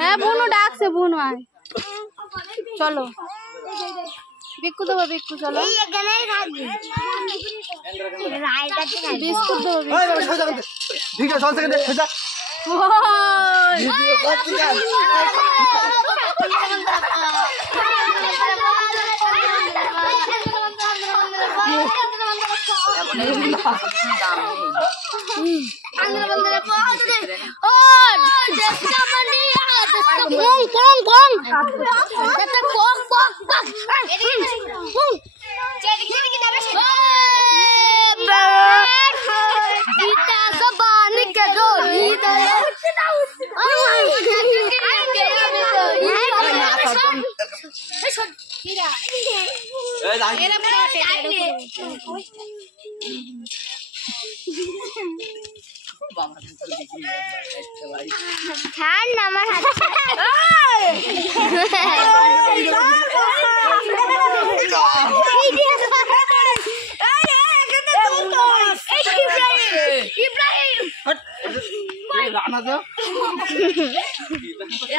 হ্যাঁ বুনু ডাকছে, বুনু আয় চলো। বিক্কু দেবো, বিক্কু চলো। বিস্কুট দেবো,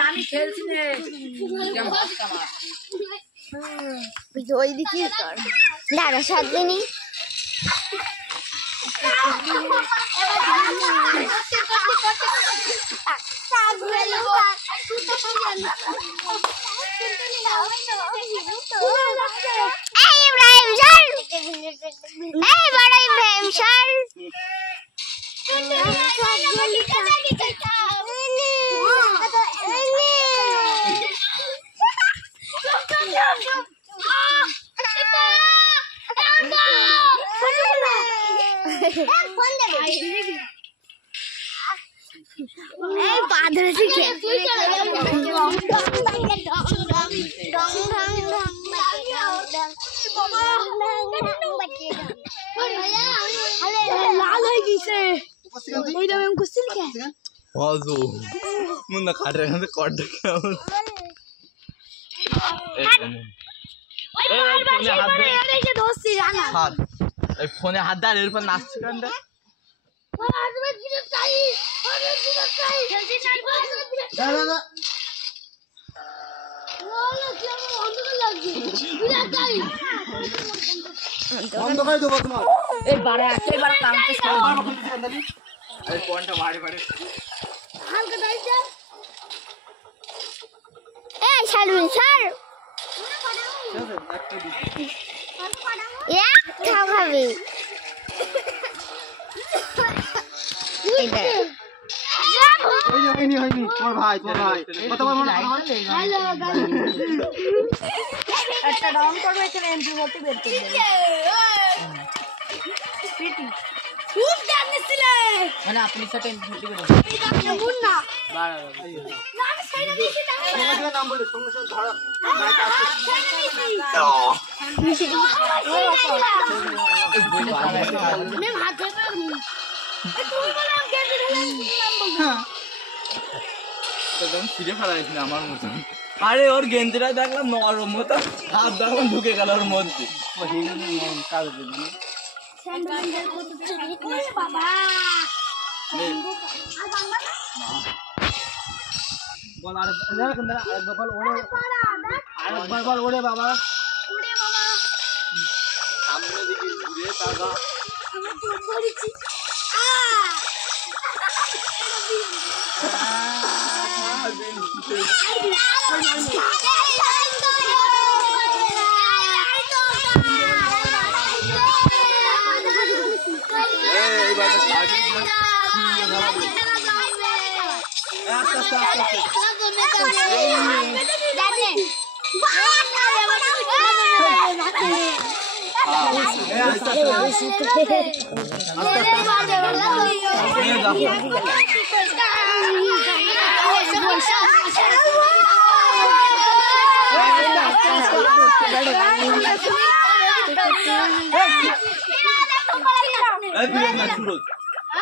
আমি খেলছি ওই দিকে দাঁড়া সাত দিনই ফোনে হাত দেয় এরপর নাচছে কেন একটা ডাউন করবে এখানে এন্ট্রি করতে বের করে দেবে খুব জানিসলে মানে আপনি সাথে এন্ট্রি করে বুন না বাড়া না আমি সাইডে দিছি না নাম বলে সঙ্গে সঙ্গে ধরা বাইক আসছে নে হাত ধরে তুই বলে আমি গেটে ঢুকে নাম বলবো একদম ছিঁড়ে ফেলাইছিল আমার মতন আরে ওর গেঞ্জিটা দেখলাম নরম মতো হাত দেখলাম ঢুকে গেল ওর মধ্যে কাজ বুঝলি বাবা বল আর আরেকবার বল ওরে বাবা সামনে দিকে ঘুরে তাকা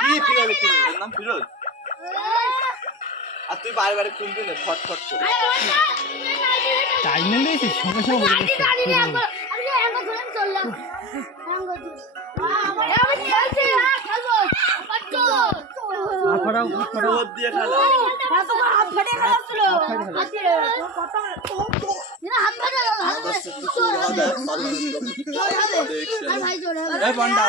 কি ফিরোজ এর নাম ফিরোজ আর তুই বারে বারে খুলবি না ফট ফট করে টাইম নেই সঙ্গে সঙ্গে বলে দিচ্ছি। রোদ দিয়ে খেলা এই পান্ডা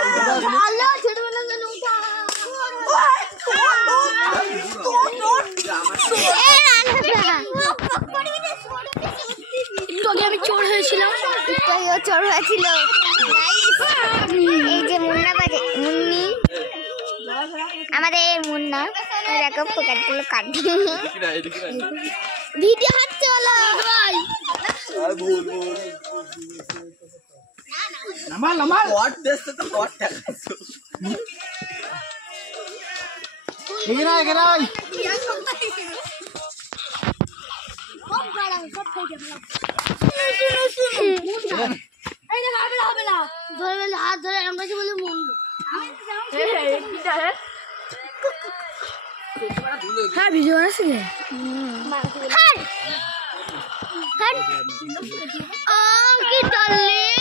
আমি চোর হয়েছিলাম চোর হয়েছিল এই যে মুন্না বাজে মুন্নি আমাদের মুন্না দেখো পোকাটগুলো কাটবে ভিডিও হচ্ছে হলো ভাই নামাল নামাল পট দেখতে তো পট দেখাচ্ছ এগরা এগরা হাত ধরে আমরা কি বলে মন হ্যাঁ ভিডিও আছে কি ডার্লিং